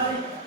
habari